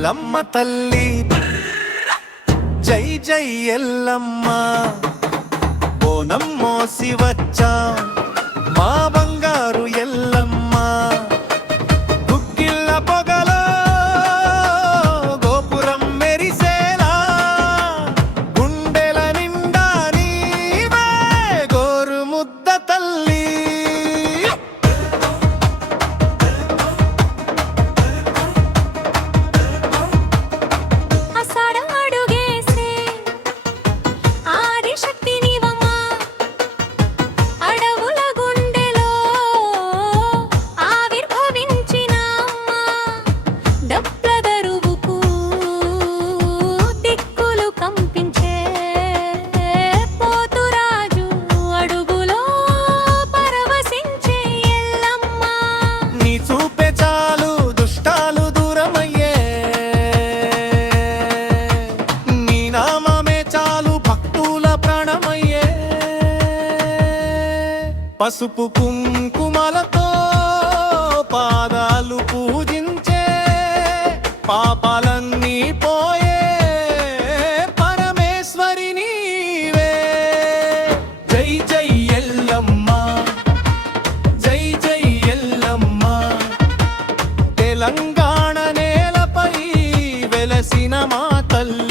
ఎల్లమ్మ తల్లి జై జై ఎల్లమ్మ బోనం మోసి వచ్చా మా బంగారు ఎల్లమ్మ గుగ్గిళ్ళ పొగలో గోపురం మెరిసేలా గుండెల నిండా నీవే గోరు ముద్ద తల్లి పసుపు కుంకుమలతో పాదాలు పూజించే పాపాలన్నీ పోయే పరమేశ్వరి నీవే జై జై ఎల్లమ్మ జై జై ఎల్లమ్మ తెలంగాణ నేలపై వెలసిన మా తల్లి